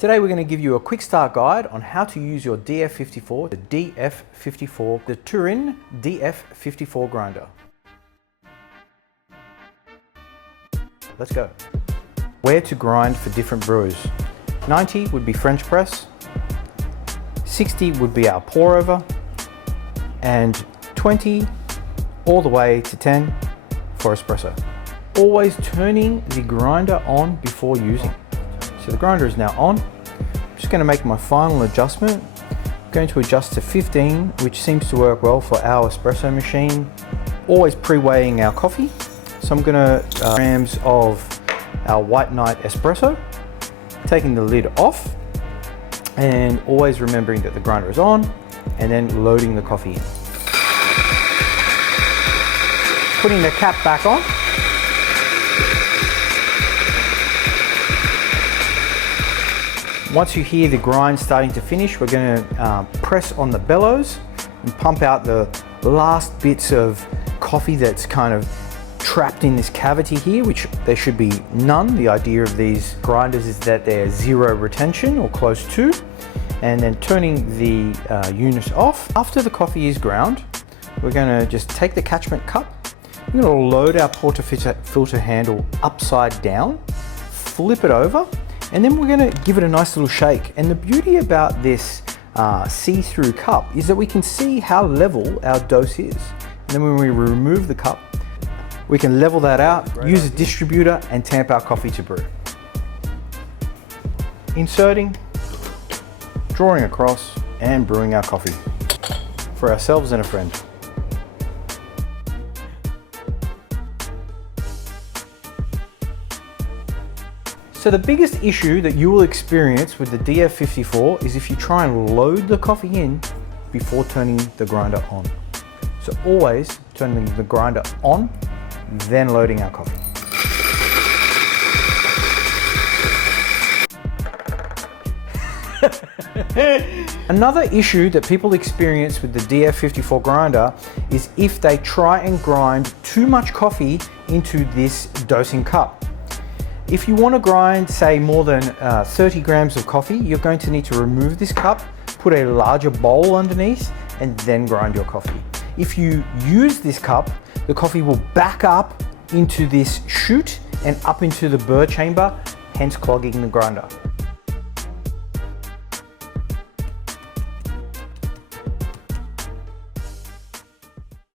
Today we're going to give you a quick start guide on how to use your DF54, the DF54, the Turin DF54 grinder. Let's go. Where to grind for different brews. 90 would be French press, 60 would be our pour over, and 20 all the way to 10 for espresso. Always turning the grinder on before using. So the grinder is now on. I'm just going to make my final adjustment. I'm going to adjust to 15, which seems to work well for our espresso machine. Always pre-weighing our coffee. So I'm going to grams of our White Knight espresso, taking the lid off, and always remembering that the grinder is on, and then loading the coffee in. Putting the cap back on. Once you hear the grind starting to finish, we're going to press on the bellows and pump out the last bits of coffee that's kind of trapped in this cavity here, which there should be none. The idea of these grinders is that they're zero retention or close to. And then turning the unit off. After the coffee is ground, we're going to just take the catchment cup. We're going to load our portafilter handle upside down, flip it over, and then we're going to give it a nice little shake. And the beauty about this see-through cup is that we can see how level our dose is. And then when we remove the cup, we can level that out, use a distributor, and tamp our coffee to brew. Inserting, drawing across, and brewing our coffee for ourselves and a friend. So the biggest issue that you will experience with the DF54 is if you try and load the coffee in before turning the grinder on. So always turning the grinder on, then loading our coffee. Another issue that people experience with the DF54 grinder is if they try and grind too much coffee into this dosing cup. If you want to grind, say, more than 30 grams of coffee, you're going to need to remove this cup, put a larger bowl underneath, and then grind your coffee. If you use this cup, the coffee will back up into this chute and up into the burr chamber, hence clogging the grinder.